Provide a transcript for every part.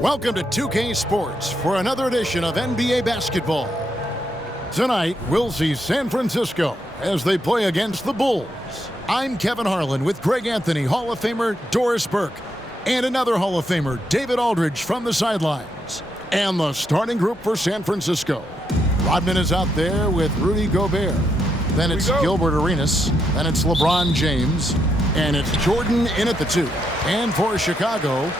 Welcome to 2K Sports for another edition of NBA basketball. Tonight, we'll see San Francisco as they play against the Bulls. I'm Kevin Harlan with Greg Anthony, Hall of Famer Doris Burke, and another Hall of Famer, David Aldridge, from the sidelines. And the starting group for San Francisco. Rodman is out there with Rudy Gobert. Then it's Gilbert Arenas. Then it's LeBron James. And it's Jordan in at the 2. And for Chicago,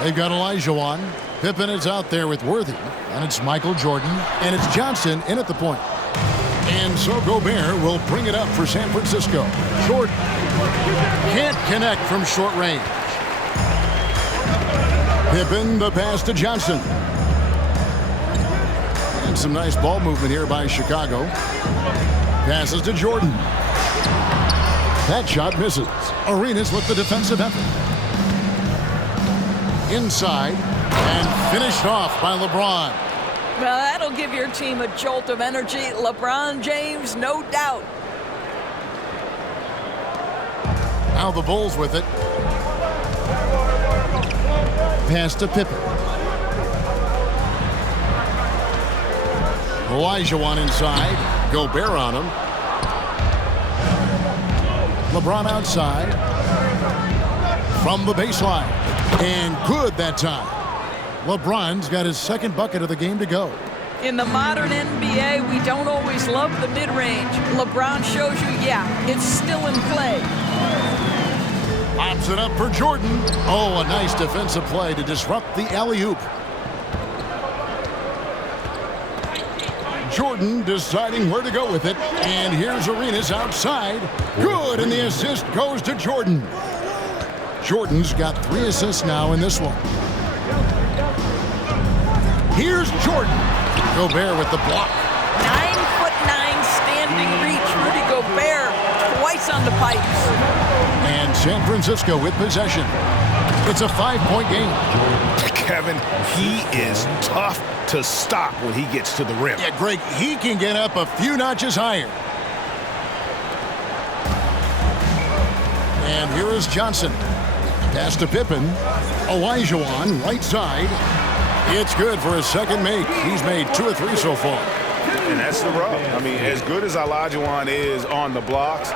they've got Olajuwon. Pippen is out there with Worthy. And it's Michael Jordan. And it's Johnson in at the point. And so Gobert will bring it up for San Francisco. Jordan can't connect from short range. Pippen, the pass to Johnson. And some nice ball movement here by Chicago. Passes to Jordan. That shot misses. Arenas with the defensive effort. Inside and finished off by LeBron. Well, that'll give your team a jolt of energy. LeBron James, no doubt. Now the Bulls with it. Pass to Pippen. Olajuwon inside. Gobert on him. LeBron outside. From the baseline. And good that time. LeBron's got his second bucket of the game to go. In the modern NBA, we don't always love the mid-range. LeBron shows you, yeah, it's still in play. Pops it up for Jordan. Oh, a nice defensive play to disrupt the alley-oop. Jordan deciding where to go with it. And here's Arenas outside. Good, and the assist goes to Jordan. Jordan's got 3 assists now in this one. Here's Jordan. Gobert with the block. 9'9" standing reach. Rudy Gobert twice on the pipes. And San Francisco with possession. It's a 5-point game. Kevin, he is tough to stop when he gets to the rim. Yeah, Greg, he can get up a few notches higher. And here is Johnson. Pass to Pippen. Olajuwon, right side. It's good for his second make. He's made 2 or 3 so far. And that's the rub. I mean, as good as Olajuwon is on the blocks,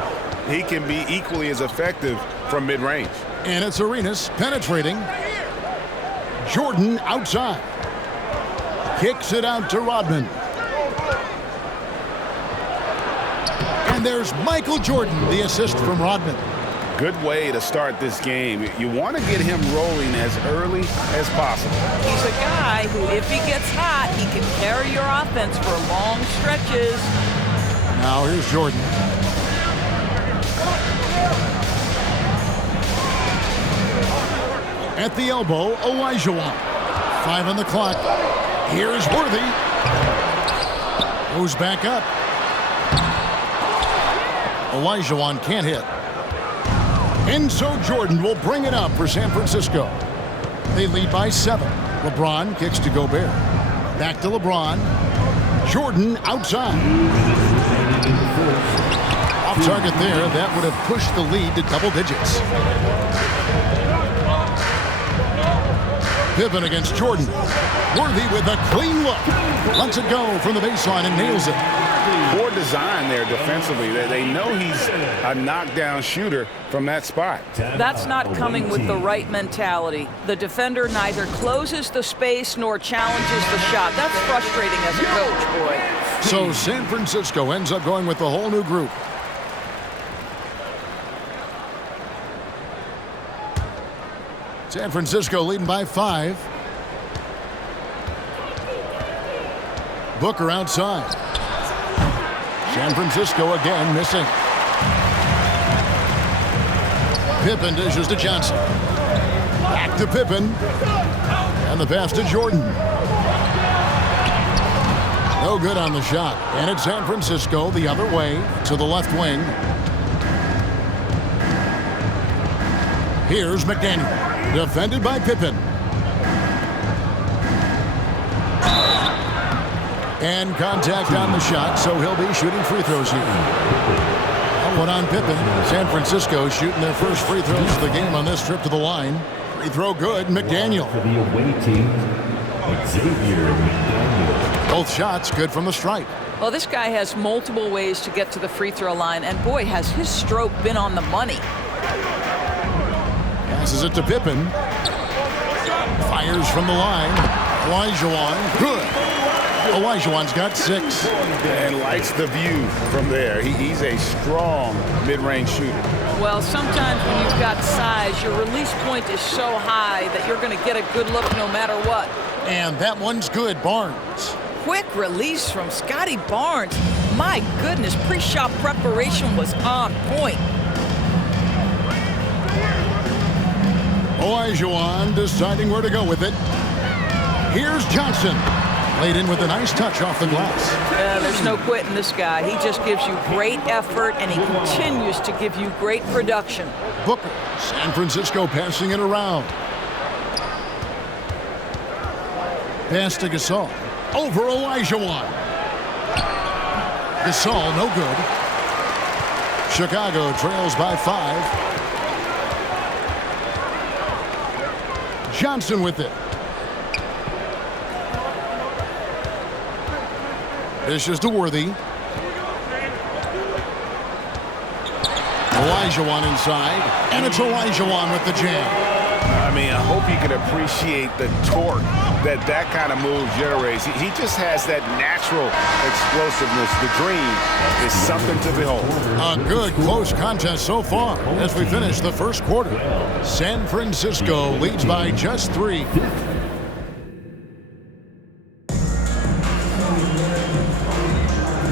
he can be equally as effective from mid-range. And it's Arenas penetrating. Jordan outside. Kicks it out to Rodman. And there's Michael Jordan, the assist from Rodman. Good way to start this game. You want to get him rolling as early as possible. He's a guy who, if he gets hot, he can carry your offense for long stretches. Now here's Jordan. At the elbow, Olajuwon. 5 on the clock. Here's Worthy. Goes back up. Olajuwon can't hit. And so Jordan will bring it up for San Francisco. They lead by 7. LeBron kicks to Gobert. Back to LeBron. Jordan outside. Off target there. That would have pushed the lead to double digits. Pippen against Jordan. Worthy with a clean look. Lets it go from the baseline and nails it. Poor design there defensively. They know he's a knockdown shooter from that spot. That's not coming with the right mentality. The defender neither closes the space nor challenges the shot. That's frustrating as a coach, boy. So San Francisco ends up going with the whole new group. San Francisco leading by 5. Booker outside. San Francisco again missing. Pippen dishes to Johnson. Back to Pippen. And the pass to Jordan. No good on the shot. And it's San Francisco the other way to the left wing. Here's McDaniel. Defended by Pippen. And contact on the shot, so he'll be shooting free throws here. One on Pippen. San Francisco shooting their first free throws of the game on this trip to the line. Free throw good, McDaniel. For the away team, Xavier McDaniel. Both shots good from the stripe. Well, this guy has multiple ways to get to the free throw line, and boy, has his stroke been on the money. Passes it to Pippen. Fires from the line. Olajuwon, good. Olajuwon's got 6. And likes the view from there. He's a strong mid-range shooter. Well, sometimes when you've got size, your release point is so high that you're going to get a good look no matter what. And that one's good, Barnes. Quick release from Scotty Barnes. My goodness, pre-shot preparation was on point. Olajuwon deciding where to go with it. Here's Johnson. Laid in with a nice touch off the glass. There's no quitting this guy. He just gives you great effort, and he continues to give you great production. Booker, San Francisco passing it around. Pass to Gasol. Over Olajuwon. Gasol, no good. Chicago trails by 5. Johnson with it. Dishes to Worthy. Olajuwon inside, and it's Olajuwon with the jam. I mean, I hope you can appreciate the torque that kind of move generates. He just has that natural explosiveness. The dream is something to behold. A good close contest so far as we finish the first quarter. San Francisco leads by just 3.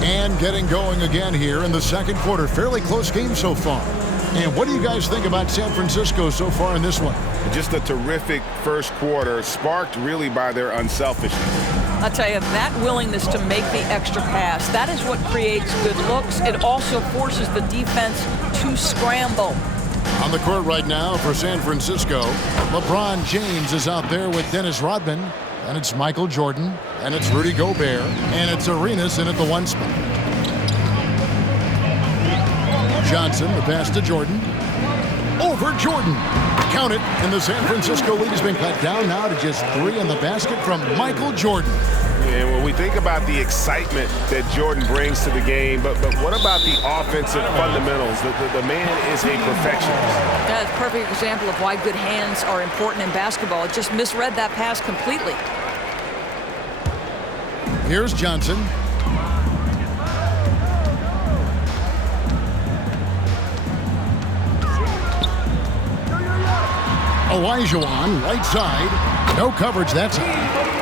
And getting going again here in the second quarter. Fairly close game so far. And what do you guys think about San Francisco so far in this one? Just a terrific first quarter, sparked really by their unselfishness. I'll tell you, that willingness to make the extra pass, that is what creates good looks. It also forces the defense to scramble. On the court right now for San Francisco, LeBron James is out there with Dennis Rodman. And it's Michael Jordan, and it's Rudy Gobert, and it's Arenas in at the 1 spot. Johnson, the pass to Jordan. Over Jordan. Count it, and the San Francisco lead has been cut down now to just 3 in the basket from Michael Jordan. And when we think about the excitement that Jordan brings to the game, but what about the offensive fundamentals? The man is a perfectionist. That's a perfect example of why good hands are important in basketball. It just misread that pass completely. Here's Johnson. Olajuwon, right side. No coverage that time.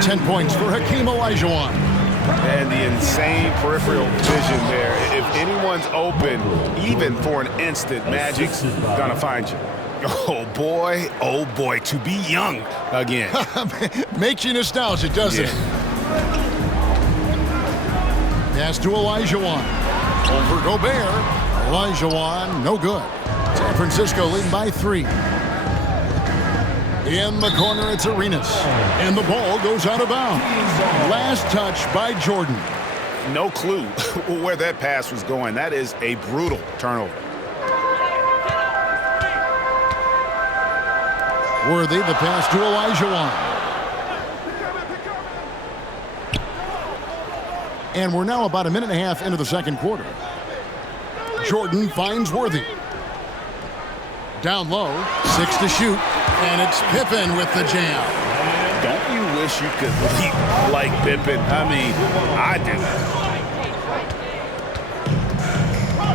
10 points for Hakeem Olajuwon. And the insane peripheral vision there. If anyone's open, even for an instant, Magic's gonna find you. Oh boy, to be young again. Makes you nostalgic, doesn't it? Pass to Olajuwon. Over Gobert. Olajuwon, no good. San Francisco leading by 3. In the corner, it's Arenas. And the ball goes out of bounds. Last touch by Jordan. No clue where that pass was going. That is a brutal turnover. Worthy, the pass to Olajuwon. And we're now about a minute and a half into the second quarter. Jordan finds Worthy. Down low, 6 to shoot, and it's Pippen with the jam. Don't you wish you could leap like Pippen? I mean, I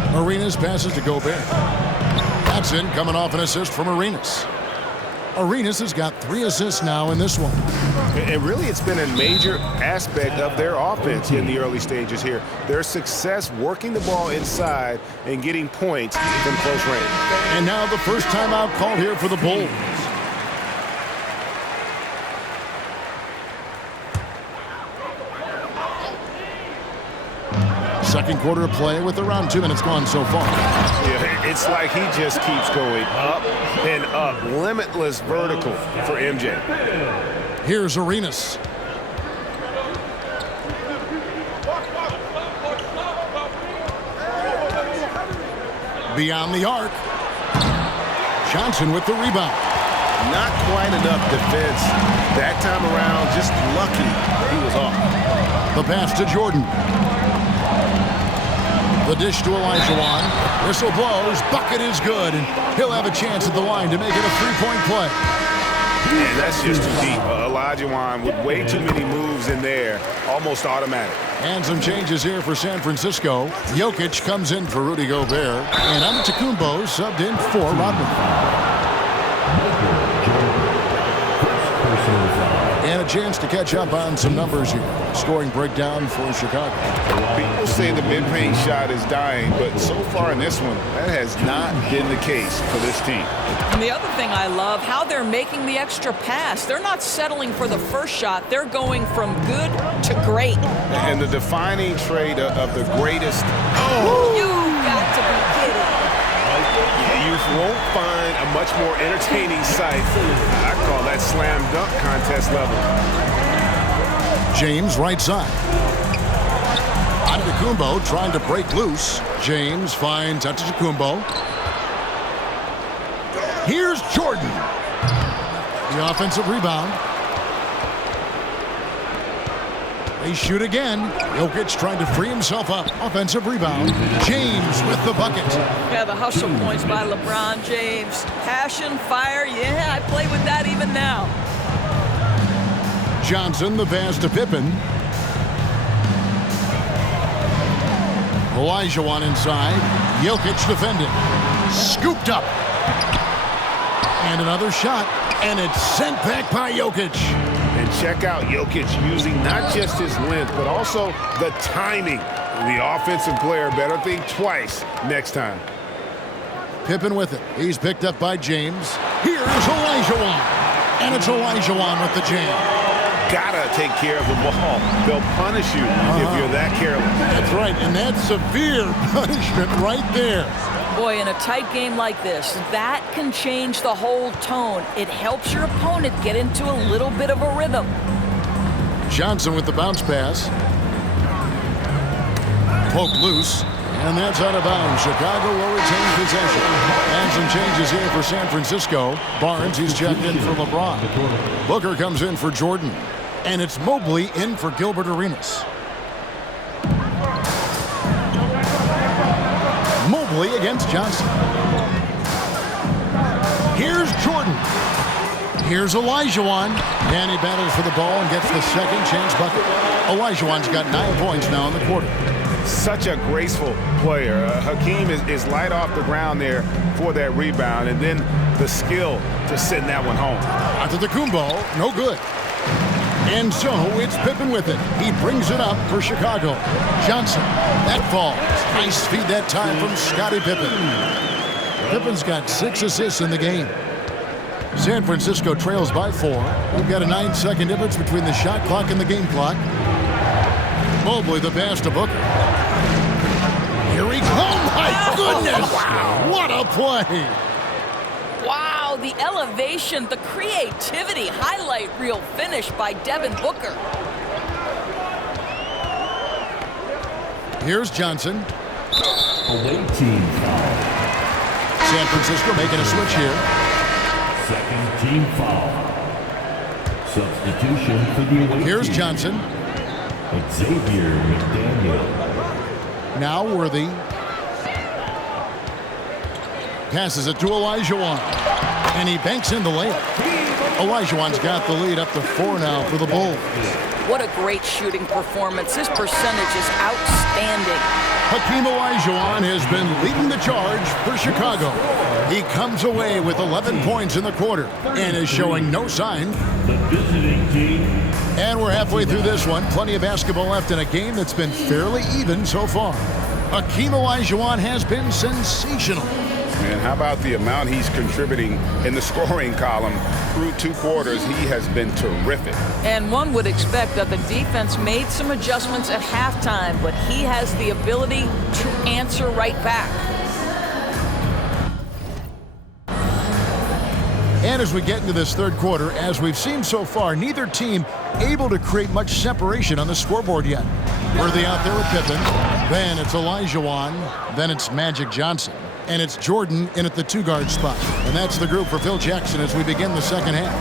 do. Arenas passes to Gobert. That's in, coming off an assist from Arenas. Arenas has got 3 assists now in this one. And really, it's been a major aspect of their offense in the early stages here. Their success working the ball inside and getting points from close range. And now the first timeout called here for the Bulls. Second quarter of play with around 2 minutes gone so far. Yeah, it's like he just keeps going up and up. Limitless vertical for MJ. Here's Arenas. Beyond the arc. Johnson with the rebound. Not quite enough defense that time around. Just lucky he was off. The pass to Jordan. The dish to Olajuwon. Whistle blows. Bucket is good. And he'll have a chance at the line to make it a three-point play. And that's just too deep. Olajuwon with way too many moves in there. Almost automatic. And some changes here for San Francisco. Jokic comes in for Rudy Gobert. And Antetokounmpo subbed in for Rodman. And a chance to catch up on some numbers here. Scoring breakdown for Chicago. People say the mid-range shot is dying, but so far in this one, that has not been the case for this team. And the other thing I love, how they're making the extra pass. They're not settling for the first shot. They're going from good to great. And the defining trait of the greatest. You got to be kidding. You won't find a much more entertaining sight. I call that slam dunk contest level. James right side. Antetokounmpo trying to break loose. James finds Antetokounmpo. Here's Jordan. The offensive rebound. They shoot again. Jokic trying to free himself up. Offensive rebound. James with the bucket. Yeah, the hustle points by LeBron James. Passion, fire, yeah, I play with that even now. Johnson, the pass to Pippen. Olajuwon inside. Jokic defending. Scooped up. And another shot. And it's sent back by Jokic. And check out Jokic using not just his length, but also the timing. The offensive player better think twice next time. Pippen with it. He's picked up by James. Here's Olajuwon. And it's Olajuwon with the jam. Gotta take care of the ball. They'll punish you if you're that careless. That's right, and that's severe punishment right there. Boy, in a tight game like this, that can change the whole tone. It helps your opponent get into a little bit of a rhythm. Johnson with the bounce pass. Poke loose, and that's out of bounds. Chicago will retain possession. And some changes here for San Francisco. Barnes, he's checked in for LeBron. Booker comes in for Jordan. And it's Mobley in for Gilbert Arenas. Mobley against Johnson. Here's Jordan. Here's Olajuwon. And he battles for the ball and gets the second chance bucket. Olajuwon's got 9 points now in the quarter. Such a graceful player. Hakeem is light off the ground there for that rebound. And then the skill to send that one home. Antetokounmpo, no good. And so it's Pippen with it. He brings it up for Chicago. Johnson, that falls. Nice feed that time from Scottie Pippen. Pippen's got 6 assists in the game. San Francisco trails by 4. We've got a 9-second difference between the shot clock and the game clock. Mobley the pass to Booker. Here he goes. Oh my goodness! Wow. What a play! Wow, the elevation, the creativity, highlight reel finish by Devin Booker. Here's Johnson. Away team foul. San Francisco making a switch here. Second team foul. Substitution for the away Here's team. Johnson. Xavier McDaniel. Now Worthy. Passes it to Olajuwon. And he banks in the layup. Olajuwon's got the lead up to 4 now for the Bulls. What a great shooting performance. His percentage is outstanding. Hakeem Olajuwon has been leading the charge for Chicago. He comes away with 11 points in the quarter and is showing no sign. The visiting team. And we're halfway through this one. Plenty of basketball left in a game that's been fairly even so far. Hakeem Olajuwon has been sensational. And how about the amount he's contributing in the scoring column through 2 quarters? He has been terrific. And one would expect that the defense made some adjustments at halftime, but he has the ability to answer right back. And as we get into this third quarter, as we've seen so far, neither team able to create much separation on the scoreboard yet. Worthy out there with Pippen. Then it's Olajuwon. Then it's Magic Johnson. And it's Jordan in at the 2-guard spot. And that's the group for Phil Jackson as we begin the second half.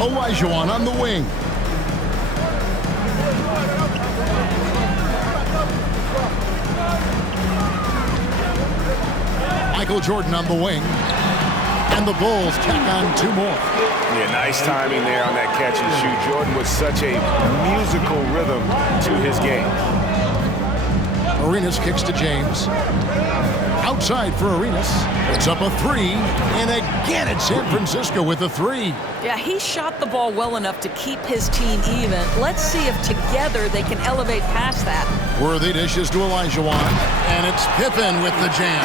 Olajuwon on the wing. Michael Jordan on the wing. And the Bulls tack on 2 more. Yeah, nice timing there on that catch and shoot. Jordan with such a musical rhythm to his game. Arenas kicks to James. Outside for Arenas. It's up a 3. And again, it's San Francisco with a 3. Yeah, he shot the ball well enough to keep his team even. Let's see if together they can elevate past that. Worthy dishes to Olajuwon. And it's Pippen with the jam.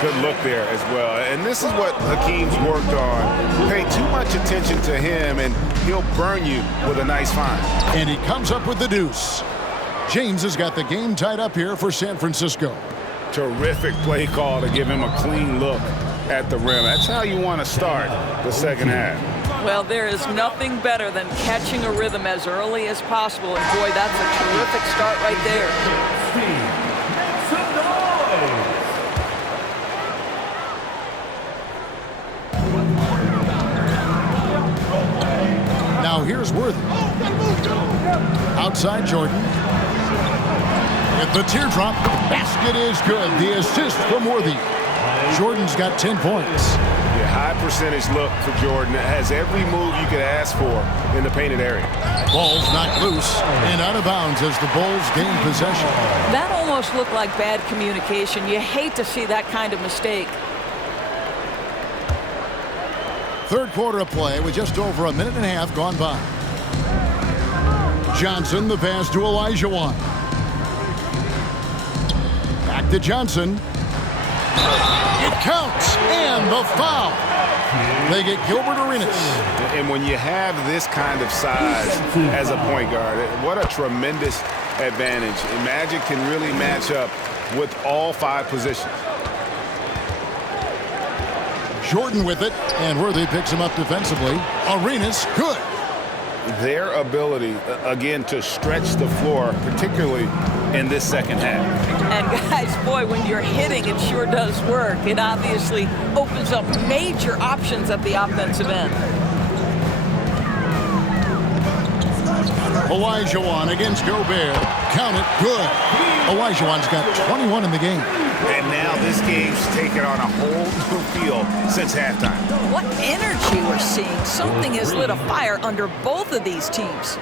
Good look there as well. And this is what Hakeem's worked on. Pay too much attention to him, and he'll burn you with a nice find. And he comes up with the deuce. James has got the game tied up here for San Francisco. Terrific play call to give him a clean look at the rim. That's how you want to start the second half. Well, there is nothing better than catching a rhythm as early as possible. And boy, that's a terrific start right there. Now here's Worthy. Outside Jordan. At the teardrop, basket is good. The assist from Worthy. Jordan's got 10 points. Yeah, high percentage look for Jordan. It has every move you could ask for in the painted area. Ball's knocked loose and out of bounds as the Bulls gain possession. That almost looked like bad communication. You hate to see that kind of mistake. Third quarter of play with just over a minute and a half gone by. Johnson, the pass to Olajuwon. Back to Johnson. It counts, and the foul. They get Gilbert Arenas. And when you have this kind of size as a point guard, what a tremendous advantage. And Magic can really match up with all 5 positions. Jordan with it, and Worthy picks him up defensively. Arenas, good. Their ability, again, to stretch the floor, particularly in this second half. And guys, boy, when you're hitting, it sure does work. It obviously opens up major options at the offensive end. Olajuwon against Gobert. Count it, good. Olajuwon's got 21 in the game. And now this game's taken on a whole new feel since halftime. What energy we're seeing. Something has lit a fire under both of these teams.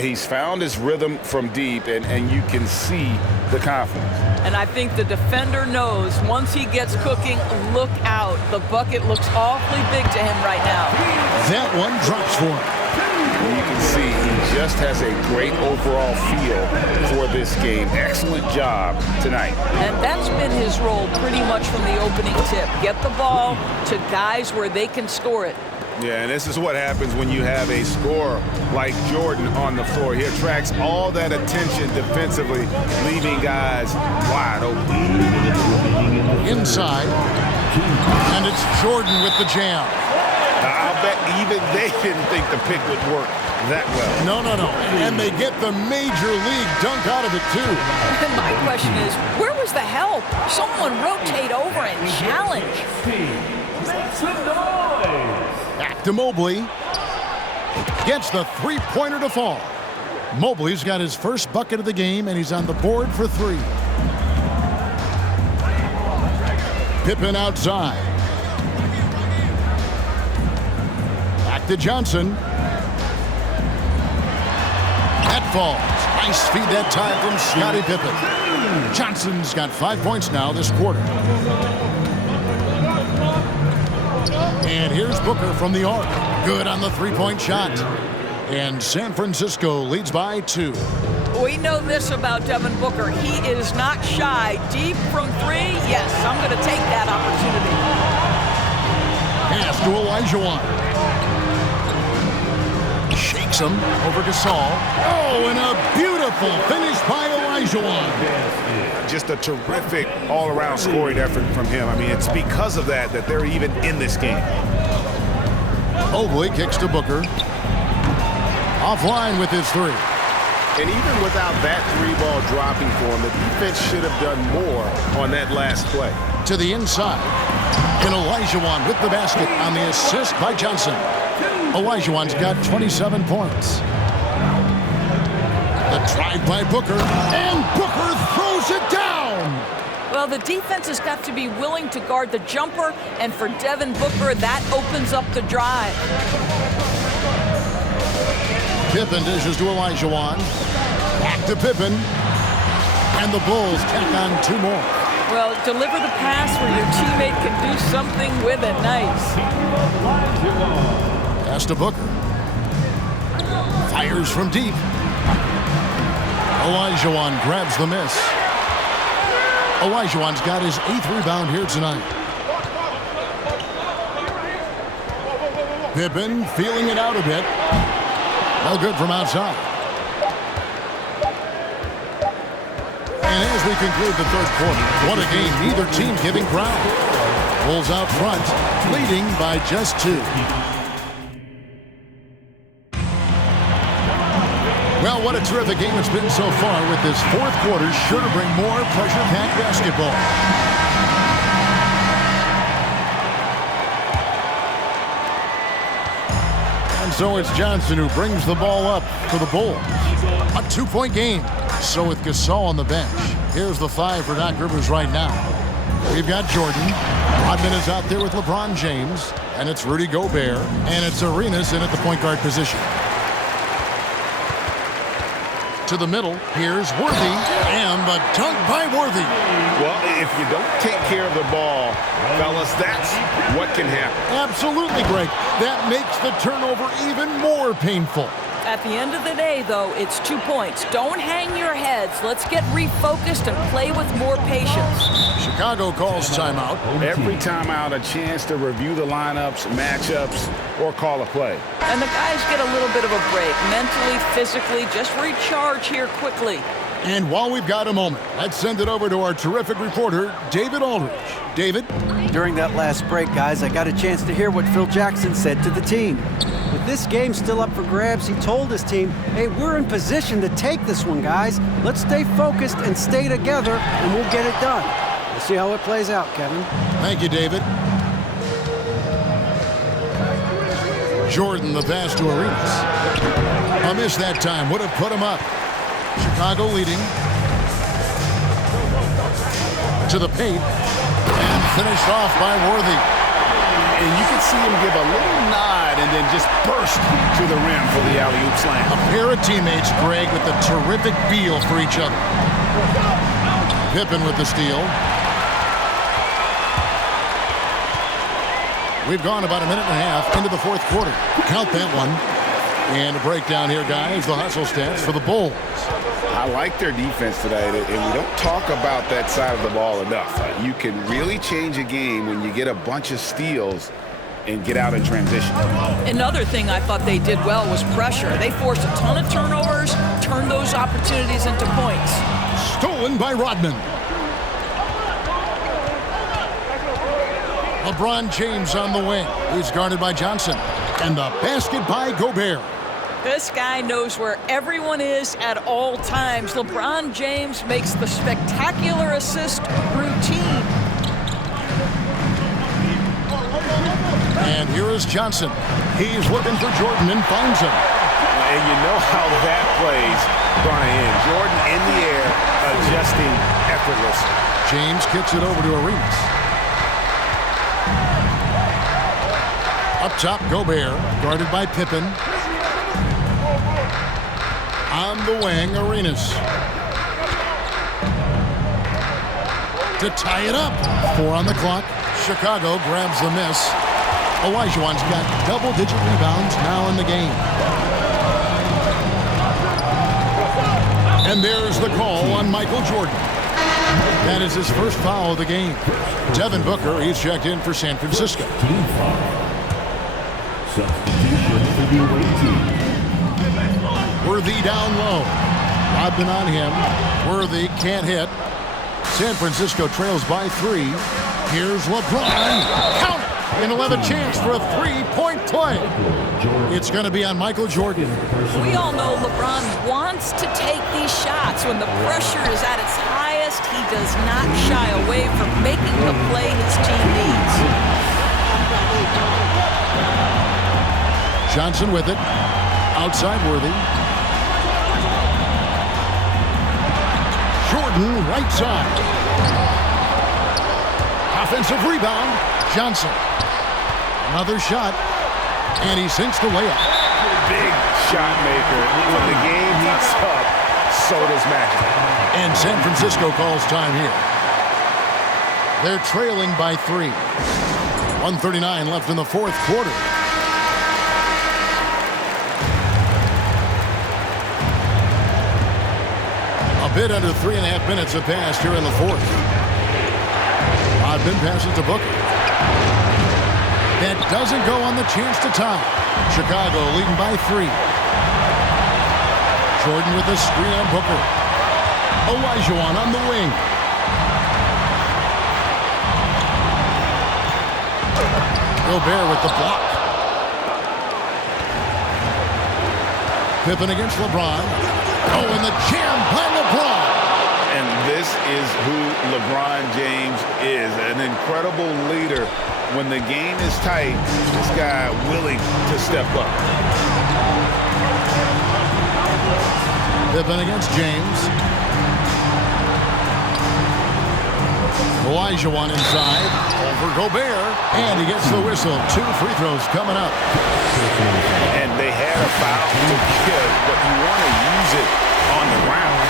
He's found his rhythm from deep, and you can see the confidence. And I think the defender knows once he gets cooking, look out. The bucket looks awfully big to him right now. That one drops for him. You can see he just has a great overall feel for this game. Excellent job tonight. And that's been his role pretty much from the opening tip. Get the ball to guys where they can score it. Yeah, and this is what happens when you have a scorer like Jordan on the floor. He attracts all that attention defensively, leaving guys wide open. Inside. And it's Jordan with the jam. I'll bet even they didn't think the pick would work that well. No. And they get the major league dunk out of it, too. And my question is, where was the help? Someone rotate over and challenge. Back to Mobley. Gets the three-pointer to fall. Mobley's got his first bucket of the game, and he's on the board for 3. Pippen outside. Back to Johnson. That falls. Nice feed that time from Scottie Pippen. Johnson's got 5 points now this quarter. And here's Booker from the arc. Good on the three-point shot. And San Francisco leads by 2. We know this about Devin Booker. He is not shy. Deep from 3, yes, I'm going to take that opportunity. Pass to Olajuwon. Shakes him over Gasol. Oh, and a beautiful finish by Olajuwon. Just a terrific all-around scoring effort from him. I mean, it's because of that they're even in this game. Mobley kicks to Booker. Offline with his 3. And even without that three-ball dropping for him, the defense should have done more on that last play. To the inside. And Olajuwon with the basket on the assist by Johnson. Olajuwon's got 27 points. The drive by Booker. And Booker throws it down. Well, the defense has got to be willing to guard the jumper, and for Devin Booker, that opens up the drive. Pippen dishes to Olajuwon. Back to Pippen. And the Bulls tack on 2 more. Well, deliver the pass where your teammate can do something with it. Nice. Pass to Booker. Fires from deep. Olajuwon grabs the miss. Olajuwon's got his 8th rebound here tonight. Pippen feeling it out a bit. Well, good from outside. And as we conclude the 3rd quarter, what a game. Neither team giving ground. Bulls out front, leading by just 2. Well, what a terrific game it's been so far, with this 4th quarter sure to bring more pressure-packed basketball. And so it's Johnson who brings the ball up for the Bulls. A 2-point game. So with Gasol on the bench, here's the 5 for Doc Rivers right now. We've got Jordan. Rodman is out there with LeBron James. And it's Rudy Gobert. And it's Arenas in at the point guard position. To the middle, here's Worthy, and the dunk by Worthy. Well, if you don't take care of the ball, fellas, that's what can happen. Absolutely, Greg. That makes the turnover even more painful. At the end of the day, though, it's 2 points. Don't hang your heads. Let's get refocused and play with more patience. Chicago calls timeout. Every timeout, a chance to review the lineups, matchups, or call a play. And the guys get a little bit of a break. Mentally, physically, just recharge here quickly. And while we've got a moment, let's send it over to our terrific reporter, David Aldridge. David? During that last break, guys, I got a chance to hear what Phil Jackson said to the team. With this game still up for grabs, he told his team, hey, we're in position to take this one, guys. Let's stay focused and stay together, and we'll get it done. We'll see how it plays out, Kevin. Thank you, David. Jordan, the pass to Arenas. A miss that time would have put him up. Chicago leading. To the paint. And finished off by Worthy. And you can see him give a little nod and then just burst to the rim for the alley-oop slam. A pair of teammates, Greg, with a terrific feel for each other. Pippen with the steal. We've gone about a minute and a half into the 4th quarter. Count that one. And a breakdown here, guys. The hustle stats for the Bulls. I like their defense today, and we don't talk about that side of the ball enough. You can really change a game when you get a bunch of steals and get out in transition. Another thing I thought they did well was pressure. They forced a ton of turnovers, turned those opportunities into points. Stolen by Rodman. LeBron James on the wing. He's guarded by Johnson. And the basket by Gobert. This guy knows where everyone is at all times. LeBron James makes the spectacular assist routine. And here is Johnson. He's looking for Jordan and finds him. And you know how that play's going to end. Jordan in the air, adjusting effortlessly. James kicks it over to Arenas. Up top, Gobert, guarded by Pippen. On the wing, Arenas. To tie it up. 4 on the clock. Chicago grabs the miss. Olajuwon's got double-digit rebounds now in the game. And there's the call on Michael Jordan. That is his first foul of the game. Devin Booker, he's checked in for San Francisco. Team foul. Substitution for the away team. Worthy down low. Rodman on him. Worthy can't hit. San Francisco trails by 3. Here's LeBron. Count it! And he'll have a chance for a 3-point play. It's going to be on Michael Jordan. We all know LeBron wants to take these shots. When the pressure is at its highest, he does not shy away from making the play his team needs. Johnson with it. Outside Worthy. Jordan, right side. Offensive rebound. Johnson. Another shot. And he sinks the layup. Big shot maker. When the game heats up, so does Magic. And San Francisco calls time here. They're trailing by 3. 1:39 left in the fourth quarter. A bit under 3.5 minutes have passed here in the fourth. Rodman passes to Booker. That doesn't go on the chance to tie. Chicago leading by 3. Jordan with the screen on Booker. Olajuwon on the wing. Gobert with the block. Pippen against LeBron. Oh, and the jam by LeBron. And this is who LeBron James is, an incredible leader. When the game is tight, this guy willing to step up. Pippen against James. Olajuwon inside. Over Gobert. And he gets the whistle. 2 free throws coming up. And they had a foul to give, but you want to use it on the ground.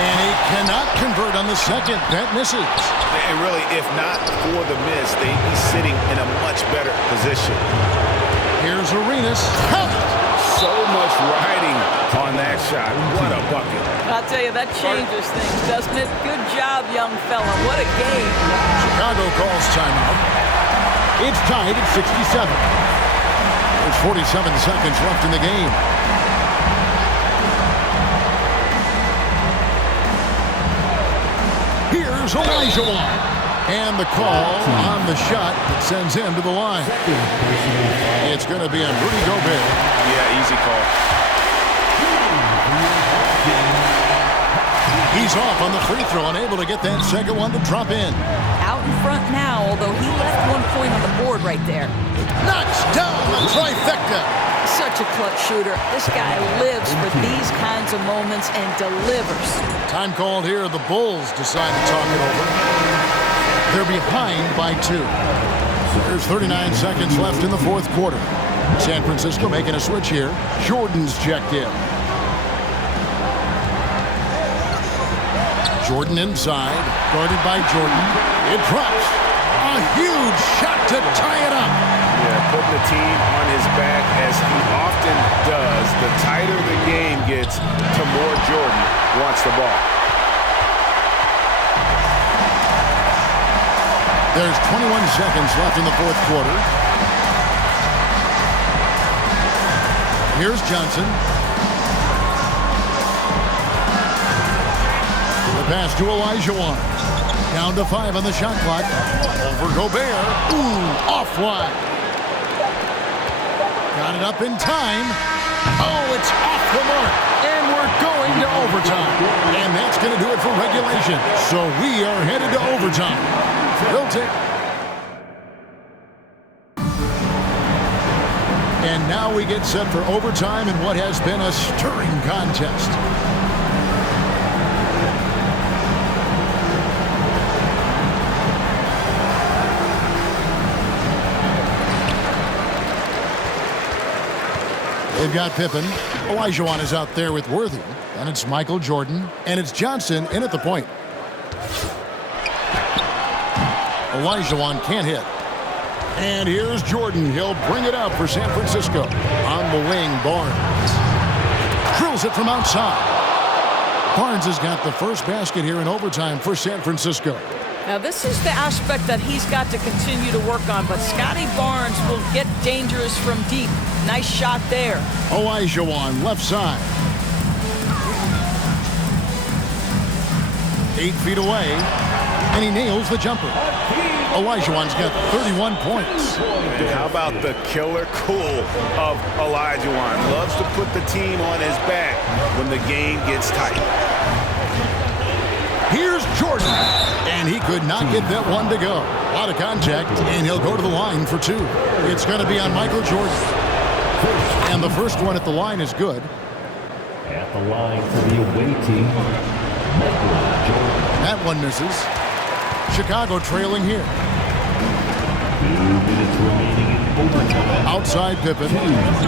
And he cannot convert on the second. That misses. And really, if not for the miss, they'd be sitting in a much better position. Here's Arenas. So much riding on that shot. What a bucket. I'll tell you, that changes things, doesn't it? Good job, young fella. What a game. Chicago calls timeout. It's tied at 67. There's 47 seconds left in the game. Here's Olajuwon. And the call on the shot that sends him to the line. It's going to be on Rudy Gobert. Yeah, easy call. He's off on the free throw, unable to get that second one to drop in. Out in front now, although he left 1 point on the board right there. Knocks down the trifecta. Such a clutch shooter. This guy lives for these kinds of moments and delivers. Time called here. The Bulls decide to talk it over. They're behind by 2. There's 39 seconds left in the fourth quarter. San Francisco making a switch here. Jordan's checked in. Jordan inside, guarded by Jordan. It drops. A huge shot to tie it up. Yeah, putting the team on his back as he often does. The tighter the game gets, the more Jordan wants the ball. There's 21 seconds left in the fourth quarter. Here's Johnson. The pass to Olajuwon. Down to 5 on the shot clock. Over Gobert. Ooh, offline. Got it up in time. Oh, it's off the mark. And we're going to overtime. And that's going to do it for regulation. So we are headed to overtime. We'll take. And now we get set for overtime in what has been a stirring contest. They've got Pippen. Olajuwon is out there with Worthy. And it's Michael Jordan. And it's Johnson in at the point. Olajuwon can't hit. And here's Jordan. He'll bring it up for San Francisco. On the wing, Barnes. Drills it from outside. Barnes has got the first basket here in overtime for San Francisco. Now, this is the aspect that he's got to continue to work on, but Scotty Barnes will get dangerous from deep. Nice shot there. Olajuwon, left side. 8 feet away, and he nails the jumper. Olajuwon's got 31 points. And how about the killer cool of Olajuwon? Loves to put the team on his back when the game gets tight. Here's Jordan, and he could not get that one to go. A lot of contact, and he'll go to the line for two. It's going to be on Michael Jordan. And the first one at the line is good. At the line for the away team, Michael Jordan. That one misses. Chicago trailing here. 2 minutes remaining in overtime. Outside Pippen. 2 minutes.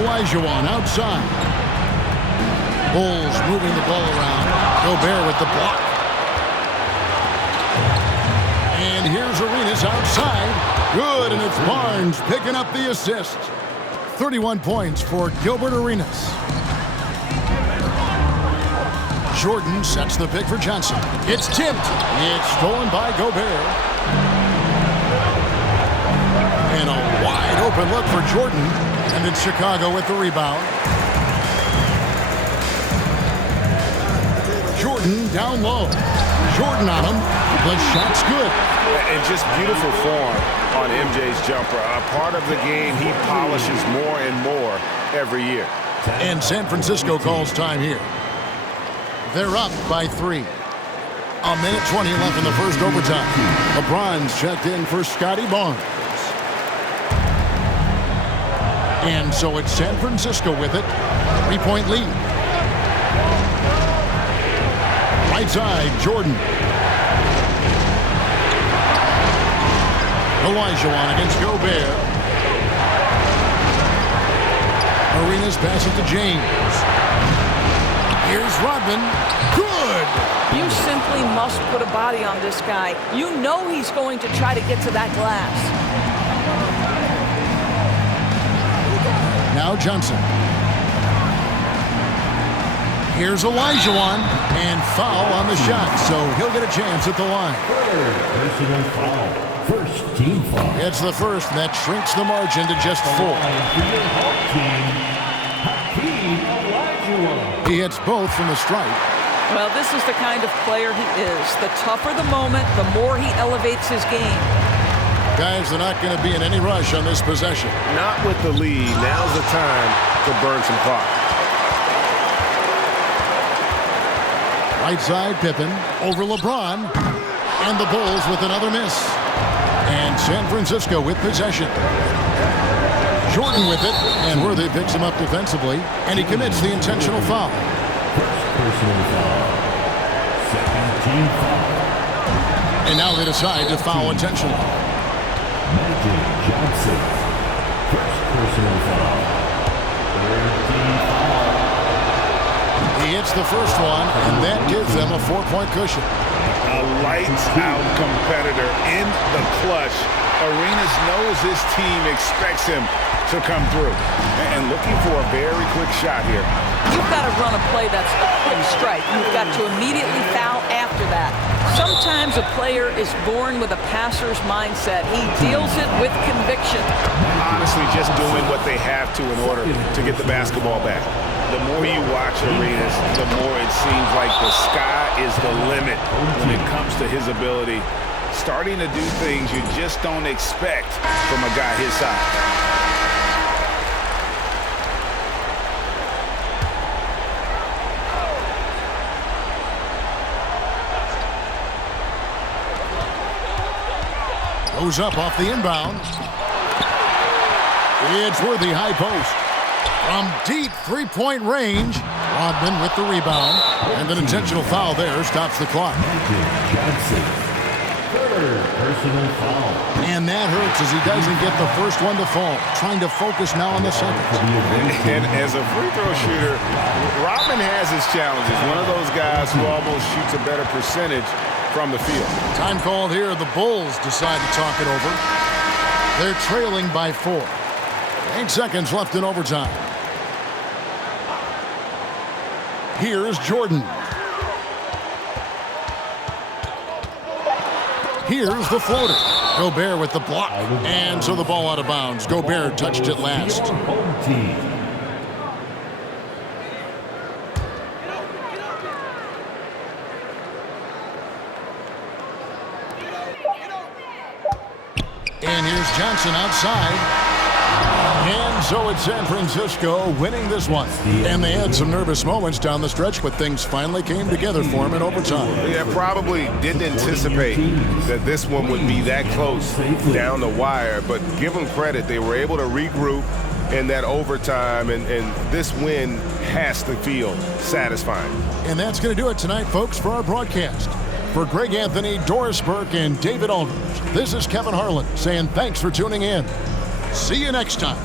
Olajuwon outside. Bulls moving the ball around. Gobert with the block. And here's Arenas outside. Good, and it's Barnes picking up the assist. 31 points for Gilbert Arenas. Jordan sets the pick for Johnson. It's tipped. It's stolen by Gobert. And a wide open look for Jordan. And then Chicago with the rebound. Jordan down low. Jordan on him. The shot's good. And just beautiful form on MJ's jumper. A part of the game he polishes more and more every year. And San Francisco calls time here. They're up by 3. A minute 20 left in the first overtime. LeBron's checked in for Scotty Barnes. And so it's San Francisco with it. 3-point lead. Right side, Jordan. Olajuwon against Gobert. Arenas pass it to James. Here's Rodman. Good! You simply must put a body on this guy. You know he's going to try to get to that glass. Now Johnson. Here's Olajuwon, and foul on the shot, so he'll get a chance at the line. Personal foul. First team foul. It's the first, and that shrinks the margin to just 4. For your home team, Hakeem Olajuwon. He hits both from the stripe. Well, this is the kind of player he is. The tougher the moment, the more he elevates his game. Guys, they're not going to be in any rush on this possession. Not with the lead. Now's the time to burn some clock. Right side, Pippen over LeBron. And the Bulls with another miss. And San Francisco with possession. Jordan with it, and Worthy picks him up defensively, and he commits the intentional foul. First personal foul. Second team foul. And now they decide to foul intentionally. Magic Johnson. First personal foul. Third team foul. He hits the first one, and that gives them a 4-point cushion. A lights-out competitor in the clutch. Arenas knows his team expects him to come through. And looking for a very quick shot here. You've got to run a play that's a quick strike. You've got to immediately foul after that. Sometimes a player is born with a passer's mindset. He deals it with conviction. Honestly, just doing what they have to in order to get the basketball back. The more you watch Arenas, the more it seems like the sky is the limit when it comes to his ability. Starting to do things you just don't expect from a guy his size. Goes up off the inbound. It's Worthy high post. From deep three-point range, Rodman with the rebound. And an intentional foul there stops the clock. Johnson. Third personal foul. And that hurts as he doesn't get the first one to fall. Trying to focus now on the second. And as a free throw shooter, Rodman has his challenges. One of those guys who almost shoots a better percentage from the field. Time called here. The Bulls decide to talk it over. They're trailing by 4. 8 seconds left in overtime. Here's Jordan. Here's the floater. Gobert with the block. And so the ball out of bounds. Gobert touched it last. Home team. Johnson outside. And so it's San Francisco winning this one. And they had some nervous moments down the stretch, but things finally came together for them in overtime. Yeah, probably didn't anticipate that this one would be that close down the wire, but give them credit. They were able to regroup in that overtime, and this win has to feel satisfying. And that's going to do it tonight, folks, for our broadcast. For Greg Anthony, Doris Burke, and David Aldridge, this is Kevin Harlan saying thanks for tuning in. See you next time.